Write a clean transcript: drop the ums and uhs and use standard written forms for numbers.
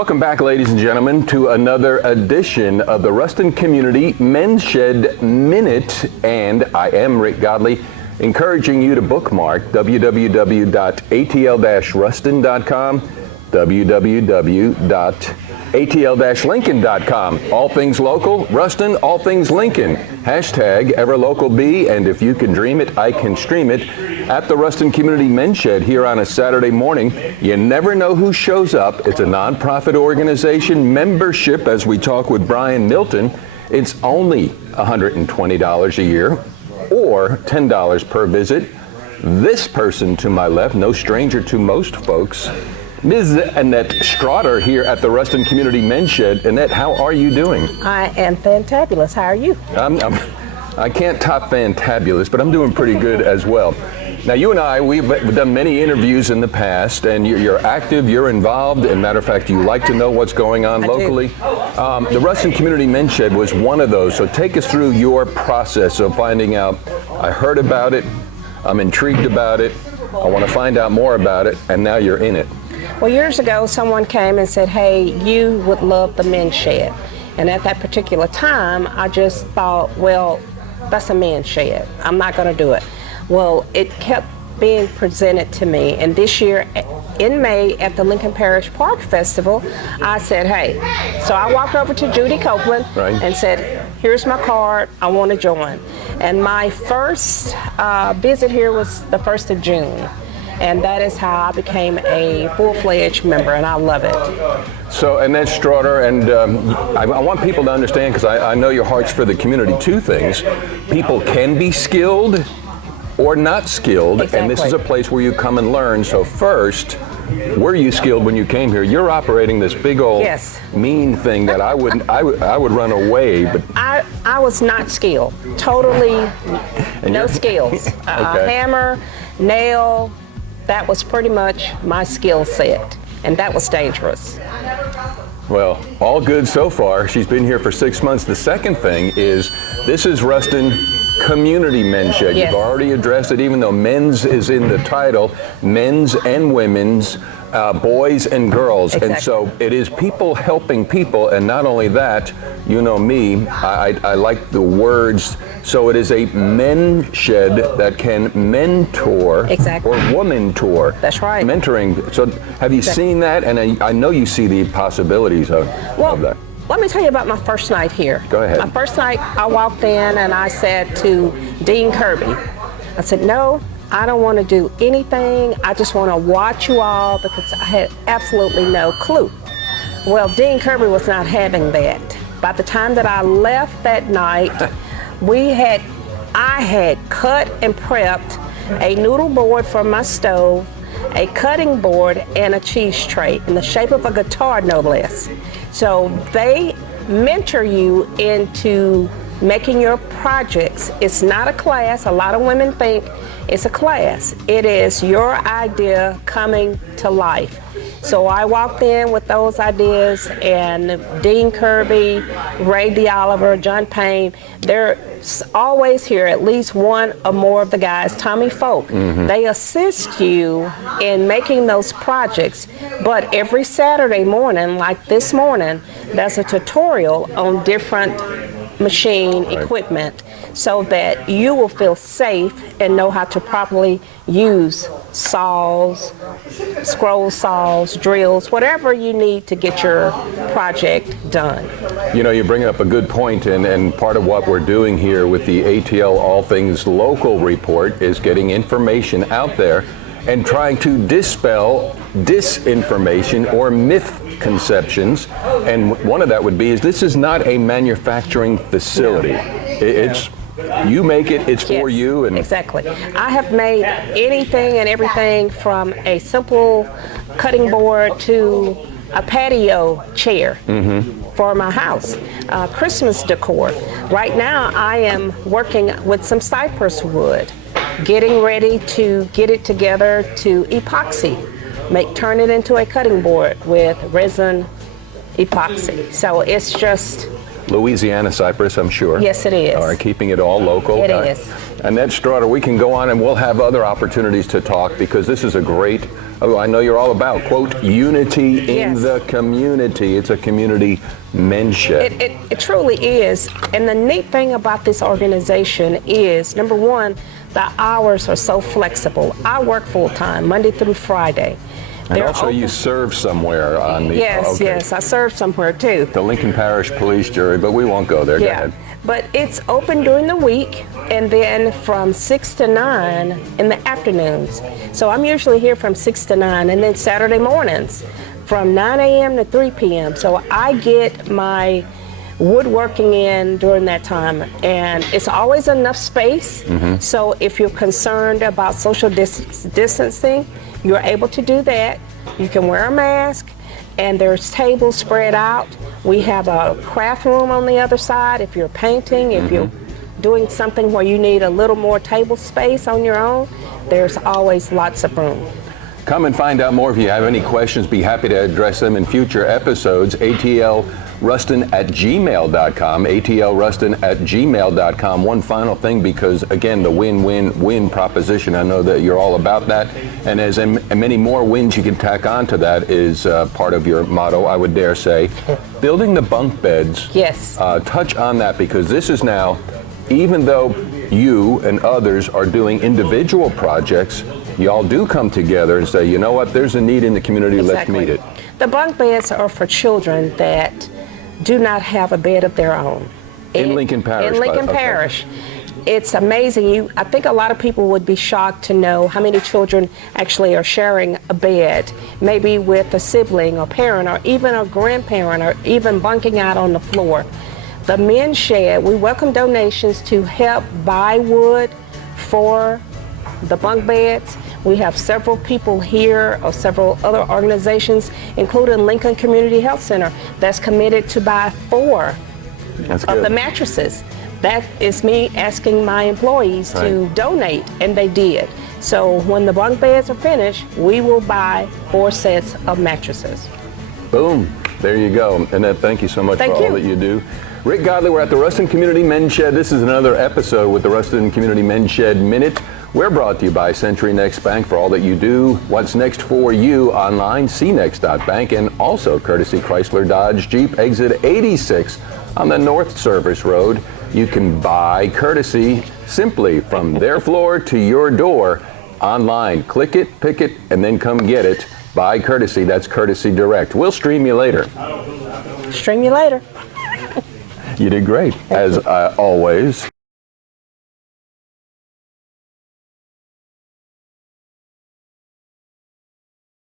Welcome back, ladies and gentlemen, to another edition of the Ruston Community Men's Shed Minute. And I am Rick Godley, encouraging you to bookmark www.atl-ruston.com, www.atl-lincoln.com. All things local, Ruston, all things Lincoln. Hashtag EverLocalB, and if you can dream it, I can stream it. At the Ruston Community Men's Shed here on a Saturday morning. You never know who shows up. It's a nonprofit organization. Membership, as we talk with Brian Milton, it's only $120 a year or $10 per visit. This person to my left, no stranger to most folks, Ms. Annette Straughter here at the Ruston Community Men's Shed. Annette, how are you doing? I am fantabulous. How are you? I can't top fantabulous, but I'm doing pretty good as well. Now, you and I, we've done many interviews in the past, and you're active, you're involved, and matter of fact, you like to know what's going on locally. The Ruston Community Men's Shed was one of those, so take us through your process of finding out, I heard about it, I'm intrigued about it, I want to find out more about it, and now you're in it. Well, years ago, someone came and said, hey, you would love the men's shed. And at that particular time, I just thought, well, that's a men's shed. I'm not going to do it. Well, it kept being presented to me, and this year in May at the Lincoln Parish Park Festival, I said, hey, so I walked over to Judy Copeland and said, here's my card, I want to join. And my first visit here was the 1st of June, and that is how I became a full-fledged member, and I love it. So, Annette Straughter, and I want people to understand, because I know your heart's for the community, two things. People can be skilled or not skilled, and this is a place where you come and learn. So first, were you skilled when you came here? You're operating this big old mean thing that I would run away. But I was not skilled, totally no skills. Hammer, nail, that was pretty much my skill set, and that was dangerous. Well, all good so far. She's been here for 6 months. The second thing is, this is Ruston Community Men's Shed. You've already addressed it, even though men's is in the title, men's and women's, boys and girls. And so it is people helping people, and not only that, you know me, I like the words, so it is a men's shed that can mentor or woman tour. That's right. Mentoring. So have you seen that? And I know you see the possibilities of that. Let me tell you about my first night here. Go ahead. My first night, I walked in and I said to Dean Kirby, I said, no, I don't want to do anything. I just want to watch you all, because I had absolutely no clue. Well, Dean Kirby was not having that. By the time that I left that night, I had cut and prepped a noodle board for my stove, a cutting board, and a cheese tray in the shape of a guitar, no less. So they mentor you into making your projects. It's not a class. A lot of women think it's a class. It is your idea coming to life. So I walked in with those ideas, and Dean Kirby, Ray DeOliver, John Payne, they're always here, at least one or more of the guys, Tommy Folk. They assist you in making those projects, but every Saturday morning, like this morning, there's a tutorial on different machine equipment, so that you will feel safe and know how to properly use saws, scroll saws, drills, whatever you need to get your project done. You know, you bring up a good point, and part of what we're doing here with the ATL All Things Local report is getting information out there and trying to dispel disinformation or misconceptions. And one of that would be, is this is not a manufacturing facility. It's you make it, it's for you. And exactly. I have made anything and everything from a simple cutting board to a patio chair for my house, Christmas decor. Right now I am working with some cypress wood, getting ready to get it together to epoxy, turn it into a cutting board with resin epoxy. So it's just Louisiana cypress, I'm sure. Yes, it is. All right, keeping it all local. It is. Annette Straughter, we can go on and we'll have other opportunities to talk because this is a great, I know you're all about, quote, unity in the community. It's a community men's shed. It truly is. And the neat thing about this organization is, number one, the hours are so flexible. I work full-time, Monday through Friday. And also you serve somewhere on the... Yes, yes, I serve somewhere too. The Lincoln Parish Police Jury, but we won't go there. Go ahead. But it's open during the week and then from 6 to 9 in the afternoons. So I'm usually here from 6 to 9 and then Saturday mornings from 9 a.m. to 3 p.m. So I get my woodworking in during that time, and it's always enough space. So if you're concerned about social distancing, you're able to do that. You can wear a mask, and there's tables spread out. We have a craft room on the other side if you're painting, if you're doing something where you need a little more table space on your own, there's always lots of room. Come and find out more. If you have any questions, be happy to address them in future episodes. atlruston@gmail.com, atlruston@gmail.com. One final thing, because again, the win-win-win proposition, I know that you're all about that, and as many more wins you can tack on to that is part of your motto, I would dare say. Building the bunk beds. Yes. Touch on that, because this is now, even though you and others are doing individual projects, y'all do come together and say, you know what, there's a need in the community, Exactly. Let's meet it. The bunk beds are for children that do not have a bed of their own. In Lincoln Parish? In Lincoln Parish. It's amazing. I think a lot of people would be shocked to know how many children actually are sharing a bed, maybe with a sibling or parent or even a grandparent or even bunking out on the floor. The men's shed, we welcome donations to help buy wood for the bunk beds. We have several people here or several other organizations, including Lincoln Community Health Center, that's committed to buy 4 of the mattresses. That is me asking my employees to donate, and they did. So when the bunk beds are finished, we will buy 4 sets of mattresses. Boom. There you go. Annette, thank you so much for all that you do. Rick Godley, we're at the Ruston Community Men's Shed. This is another episode with the Ruston Community Men's Shed Minute. We're brought to you by Century Next Bank for all that you do. What's next for you online, cnext.bank, and also courtesy Chrysler Dodge Jeep, exit 86 on the North Service Road. You can buy courtesy simply from their floor to your door online. Click it, pick it, and then come get it. Buy courtesy. That's Courtesy Direct. We'll stream you later. Stream you later. You did great, as always.